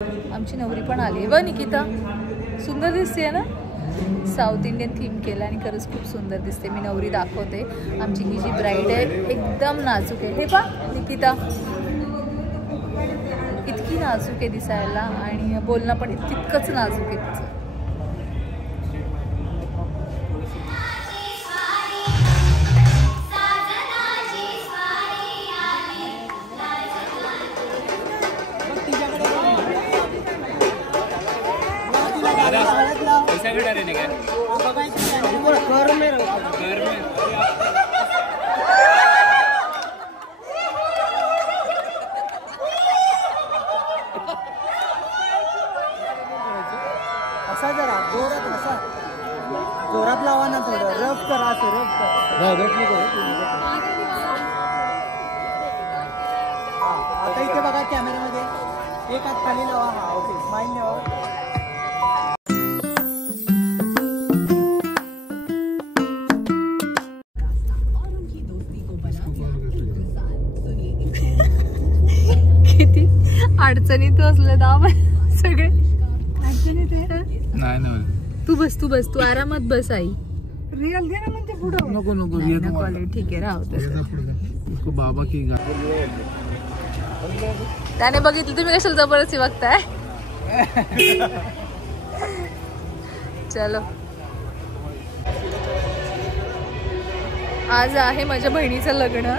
आमची नवरी पण आली व निकिता सुंदर दिसते ना. साऊथ इंडियन थीम केलं आणि खरंच खूप सुंदर दिसते. मी नवरी दाखवते. आमची ही जी ब्राईड आहे एकदम नाजूक आहे. हे पा निकिता इतकी नाजूक आहे दिसायला आणि बोलणं पण तितकंच नाजूक आहे तिचं. असा जरा जोरात असा जोरात लावा ना थोडं रफ करा असं रफ करा. आता इथे बघा कॅमेऱ्यामध्ये एक हात खाली लावा. हा ओके स्माइल लावा. किती अडचणीत असले दाम सगळे. नाही ना तू बस तू आरामात बस. आई रिअल दे ना म्हणजे पुढं नको ठीक आहे राहू उसको बाबा की त्याने बघितलं. तुम्ही कशाला जबरदस्ती बघताय. चलो आज आहे माझ्या बहिणीचं लग्न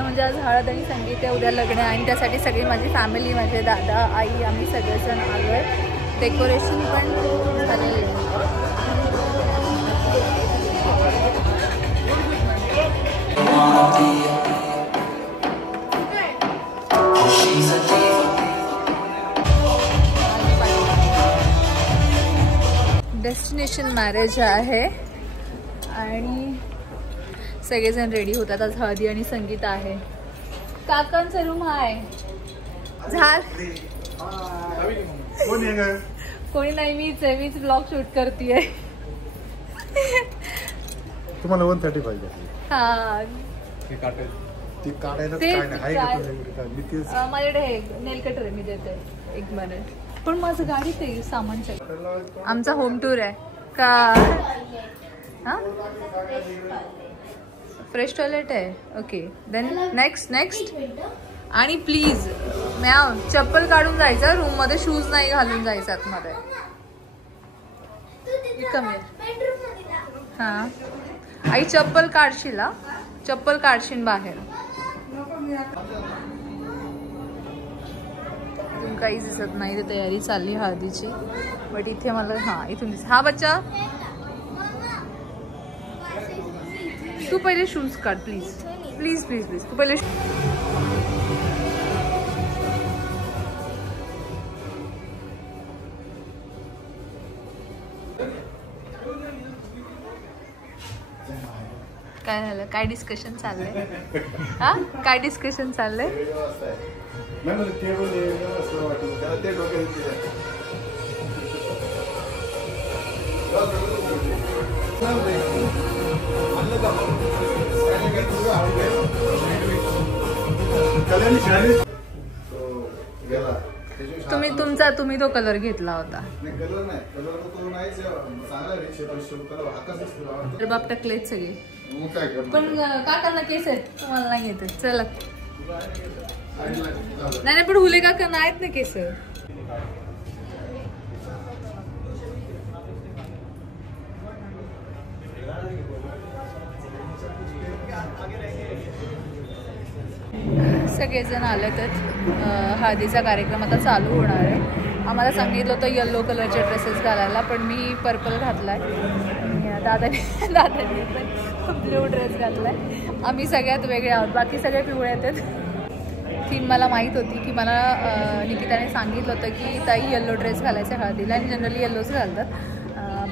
म्हणजे आज हळद आणि संगीत आहे. उद्या लग्न आहे आणि त्यासाठी सगळी माझी फॅमिली माझे दादा आई आम्ही सगळेजण आलोय. डेकोरेशन पण झालेलं आहे. डेस्टिनेशन मॅरेज आहे आणि सगळेजण रेडी होतात. आज हळदी आणि संगीत आहे. काकांचा रूम आहे. कोणी नाही मीच ब्लॉग शूट करतेय. तुम्हाला 130 पाहिजे. हा माझ्याकडे नेल कटर आहे मी देते. एक मिनिट पण माझं गाडीत आहे सामान. आमचा होम टूर आहे का. हा फ्रेश टॉयलेट आहे. ओके देन नेक्स्ट आणि प्लीज मॅम चप्पल काढून जायचं रूम मध्ये. शूज नाही घालून जायचं आतमध्ये. कमी हा आई चप्पल काढशील. चप्पल काढशील बाहेर. काहीच दिसत नाही. तयारी चालली हळदीची बट इथे मला हा इथून दिसत. हा बच्चा तू पहिले शूज काढ प्लीज तू पहिले. काय झालं. काय डिस्कशन चाललंय. हा काय डिस्कशन चाललंय. तुम्ही तो कलर घेतला होता. बाप टाकलेत सगळे. पण काकांना केस आहेत तुम्हाला नाही येत. चला नाही पण हुले काका नाहीत ना केस. सगळेजण आले तर हळदीचा कार्यक्रम आता चालू होणार आहे. आम्हाला सांगितलं होतं येलो कलरचे ड्रेसेस घालायला पण मी पर्पल घातलाय. दादाने पण ब्ल्यू ड्रेस घातलाय. आम्ही सगळ्यात वेगळे आहोत. बाकी सगळे पिवळे आहेत. थीम मला माहीत होती की मला निकिताने सांगितलं होतं की ताई येल्लो ड्रेस घालायचा हळदीला आणि जनरली येल्लोच घालतात.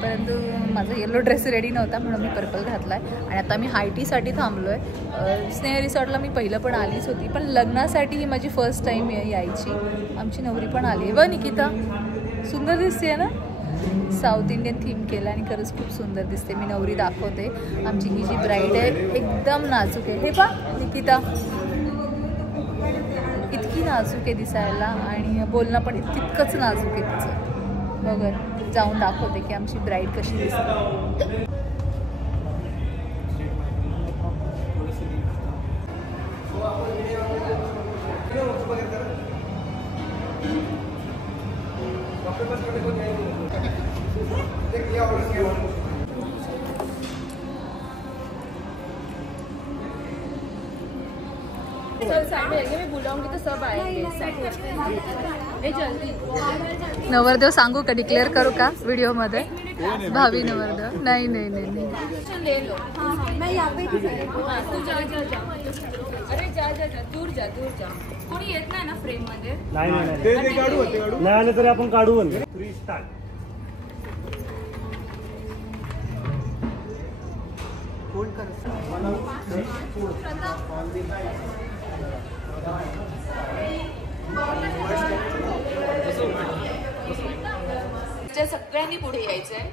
परंतु माझा येल्लो ड्रेस रेडी नव्हता म्हणून मी पर्पल घातला आहे. आणि आता मी हाय टीसाठी थांबलो आहे. स्नेह रिसॉर्टला मी पहिलं पण आलीच होती पण लग्नासाठी ही माझी फर्स्ट टाईम यायची. आमची नवरी पण आली व निकिता सुंदर दिसते ना. साऊथ इंडियन थीम केलं आणि खरंच खूप सुंदर दिसते. मी नवरी दाखवते. आमची ही जी ब्राईड आहे एकदम नाजूक आहे. हे पा निकिता इतकी नाजूक आहे दिसायला आणि बोलणं पण तितकंच नाजूक आहे तिचं. बघा जाऊन दाखवते की आमची ब्राईड कशी दिसते. नवरदेव सांगू का, डिक्लेअर करू का व्हिडिओ मध्ये? भावी नवरदेव नाही नाही नाही नाही. अरे जा जा जा, दूर जा दूर जा. कोणी येत नाही ना फ्रेम मध्ये? नाही आलं तरी आपण काढू. सगळ्यांनी पुढे यायचंय.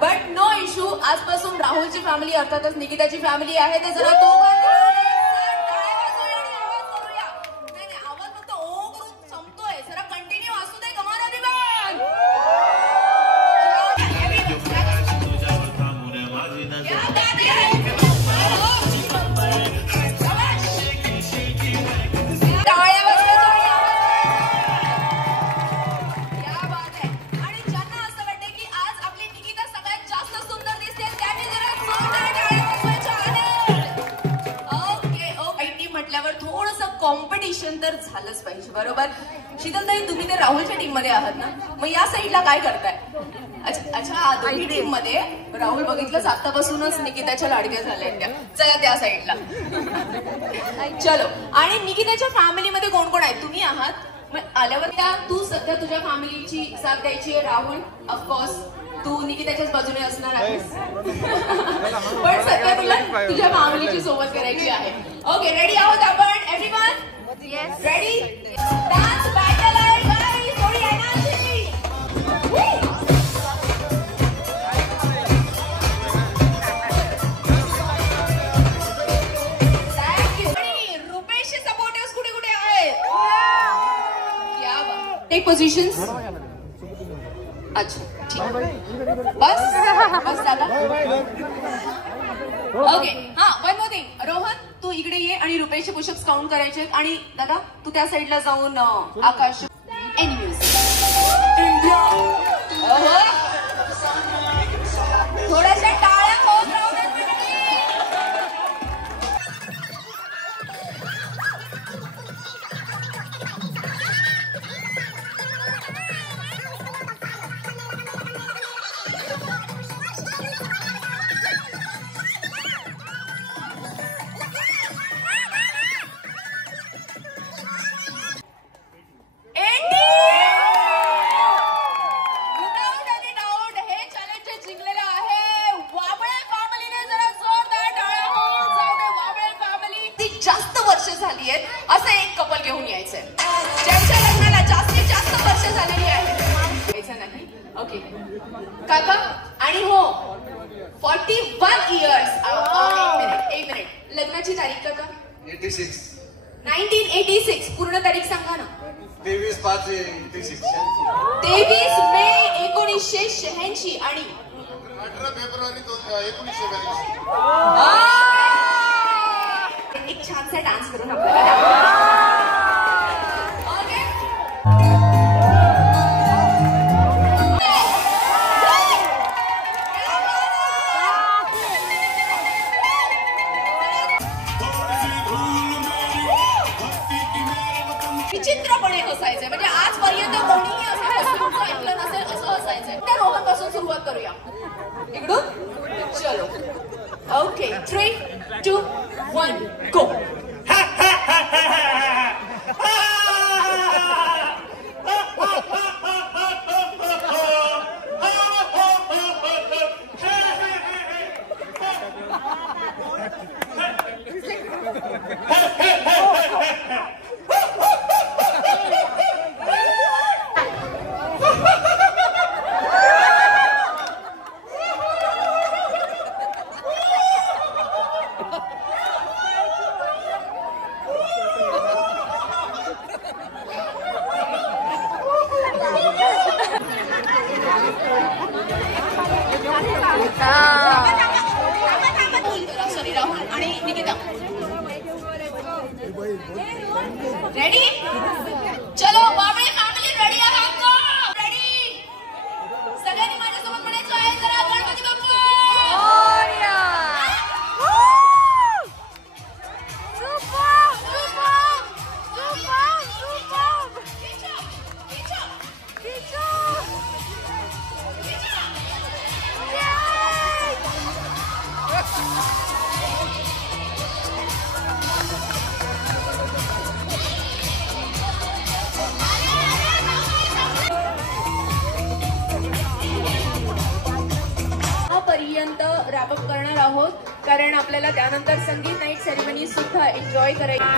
But no issue. आजपासून राहुलची फॅमिली अर्थातच निकिताची फॅमिली आहे ते जरा तो आवाज फक्त ओ करून संपतोय. जरा कंटिन्यू असू दे. कमान कॉम्पिटिशन तर झालंच पाहिजे. बरोबर शीतलताई, तुम्ही तर राहुलच्या टीम मध्ये आहात ना, मग या साईडला काय करताय? अच्छा दोन्ही टीम मध्ये राहुल बघितलं आतापासूनच निकिताच्या लाडक्या झाल्या त्या. चला त्या साईडला. चलो. आणि निकिताच्या फॅमिलीमध्ये कोण कोण आहे? तुम्ही आहात. मग आल्यावर त्या तू सध्या तुझ्या फॅमिलीची साथ द्यायची आहे. राहुल ऑफकोर्स तू निकिताच्याच बाजूने असणार आहेस. पण सध्या तुला तुझ्या फॅमिलीची सोबत करायची आहे. ओके रेडी आहोत आपण? Everyone ready? डान्स बॅटल आहे गाईस. थोडी एनर्जी. थँक्यू. आणि रुपेशचे सपोर्टर्स कुठे कुठे आहेत? क्या बात. Take positions. अच्छा ठीक. बस दादा. ओके हा वन मोर थिंग. रोहन तू इकडे ये आणि रुपेशचे पुशअप्स काउंट करायचे. आणि दादा तू त्या साईडला जाऊन आकाश एनी म्युझिक थोड्याशा टाळ्या होत राहू. जास्त वर्ष झाली आहेत असं एक कपल घेऊन यायचंय ज्यांच्या लग्नाला जास्तीत जास्त वर्ष झालेली आहे. यायचं नाही. ओके काका. आणि हो 41 इयर्स. एक मिनिट लग्नाची तारीख काका? 1986 पूर्ण तारीख सांगा ना. 23/5/86. 23 मे 1986 आणि 18 फेब्रुवारी 1982. एक छानसा डान्स करून आपल्याला विचित्रपणे हसायचंय. म्हणजे आजपर्यंत कोणीही असं हसून ऐकलं नसेल असं हसायचंय. त्या रोहन पासून सुरुवात करूया. इकडून चलो. ओके 3, 2, 1 गो. सॉरी राहुल आणि निकिता रेडी. चलो बाबळे फॅमिली रेडी आहात का? रेडी. सगळ्यांनी माझ्यासोबत म्हणायचं आहे जरा गणपती बाप्पा. पर्यंत रॅप अप करणार आहोत कारण आपल्याला त्यानंतर संगीत नाईट सेरेमनी सुद्धा एन्जॉय करायची.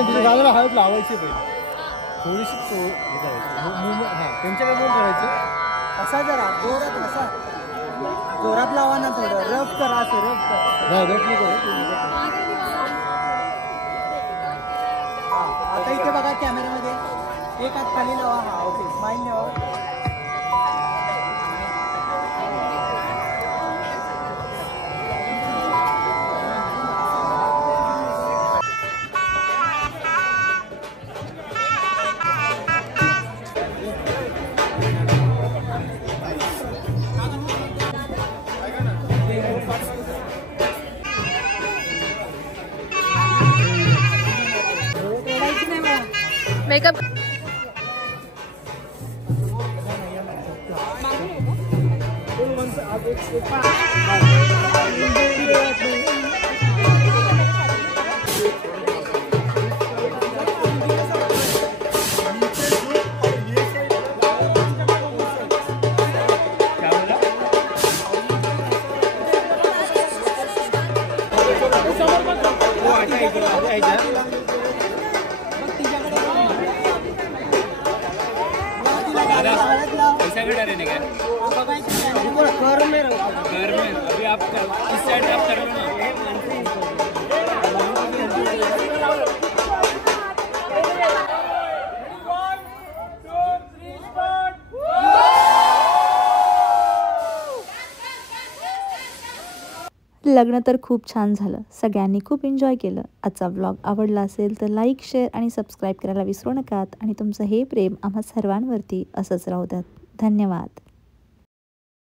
तुझ्या गाण्याला हळद लावायची पाहिजे. थोडीशी त्यांच्याकडे मूव करायचं. असा जरा जोरात असा जोरात लावा ना. थोडं रफ करा. असं रफ करा. रफ नको. आता इथे बघा कॅमेऱ्यामध्ये एक हात खाली लावा. हा ओके. स्माइल लावा. मेकअप घर में अभी आप इस साइड आप करो ना. One, two, three, start. लग्न तर खूप छान झालं. सगळ्यांनी खूप एन्जॉय केलं. आजचा व्लॉग आवडला असेल तर लाईक, शेअर आणि सबस्क्राईब करायला विसरू नका आणि तुमचं हे प्रेम आम्हा सर्वांवरती असंच राहू द्यात. धन्यवाद.